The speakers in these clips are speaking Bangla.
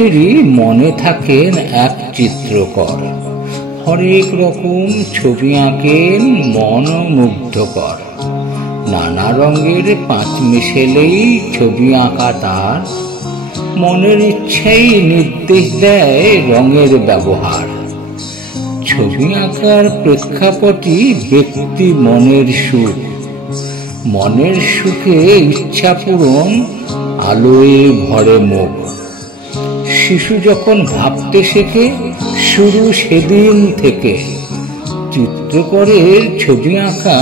মানুষেরই মনে থাকেন এক চিত্রকর, হরেক রকম ছবি আঁকেন মনোমুগ্ধকর। নানা রঙের পাঁচ মিশেলেই ছবি আঁকা তার, মনের ইচ্ছাই নির্দেশ দেয় রঙের ব্যবহার। ছবি আঁকার প্রেক্ষাপটই ব্যক্তি মনের সুখ, মনের সুখে ইচ্ছা পূরণ আলোয় ভরে মুখ। শিশু যখন ভাবতে শেখে শুরু সেদিন থেকে, চিত্রকরের ছবি আঁকা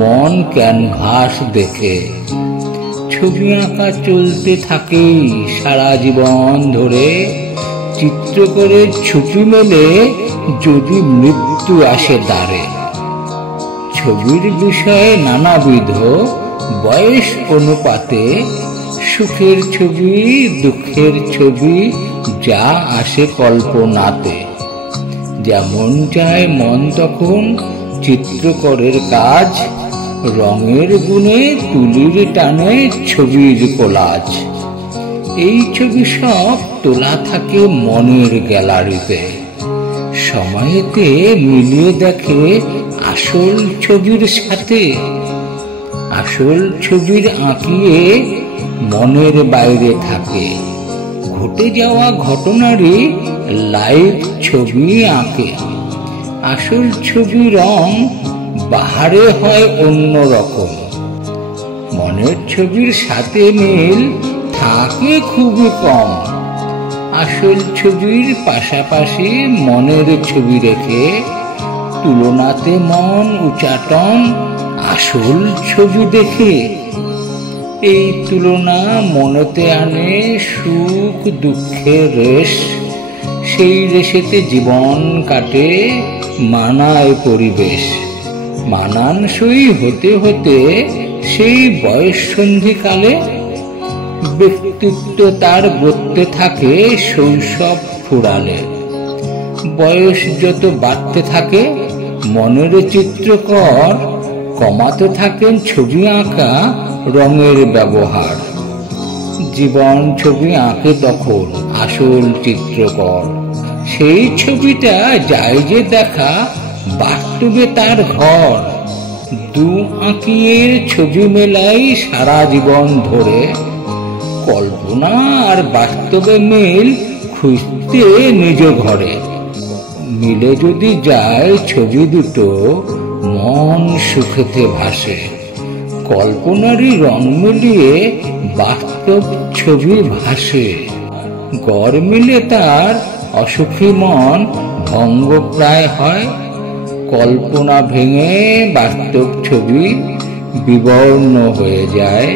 মন ক্যানভাস দেখে। ছবি আঁকা চলতে থাকে সারা জীবন ধরে, চিত্রকরের ছুটি মেলে যদি মৃত্যু আসে দ্বারে। ছবির বিষয়ে নানাবিধ, বয়স অনুপাতে, সুখের ছবি দুঃখের ছবি যা আসে কল্পনাতে। যেমন চায় মন তখন চিত্রকরের কাজ, রঙের গুণে তুলির টানে ছবির কোলাজ। এই ছবি সব তোলা থাকে মনের গ্যালারিতে, সময়েতে মিলিয়ে দেখে আসল ছবির সাথে। আসল ছবির আঁকিয়ে মনের বাইরে থাকে, ঘটে যাওয়া ঘটনারই লাইভ ছবি আঁকে। আসল ছবি রং বাহারে হয় অন্য রকম, মনের ছবির সাথে মিল থাকে খুবই কম। আসল ছবির পাশাপাশি মনের ছবি রেখে, তুলনাতে মন উচাটন আসল ছবি দেখে। এই তুলনা মনেতে আনে সুখ দুঃখের রেশ, সেই রেশেতে জীবন কাটে মানায় পরিবেশ। মানানসই হতে হতে সেই বয়স সন্ধিকালে, ব্যক্তিত্ব তার গড়তে থাকে শৈশব ফুরালে। বয়স যত বাড়তে থাকে মনের চিত্রকর কমাতে থাকেন ছবি আঁকা রঙের ব্যবহার। জীবন ছবি আঁকে তখন আসল চিত্রকর, সেই ছবিটা যায় যে দেখা বাস্তবে তার ঘর। দু আঁকিয়ের ছবি মেলাই সারা জীবন ধরে, কল্পনা আর বাস্তবে মিল খুঁজতে নিজ ঘরে। মিলে যদি যায় ছবি দুটো মন সুখেতে ভাসে, কল্পনারই রং মিলিয়ে বাস্তব ছবি ভাসে। গড় মিলে তার অসুখী মন ভঙ্গ প্রায় হয়, কল্পনা ভেঙে বাস্তব ছবি বিবর্ণ হয়ে যায়।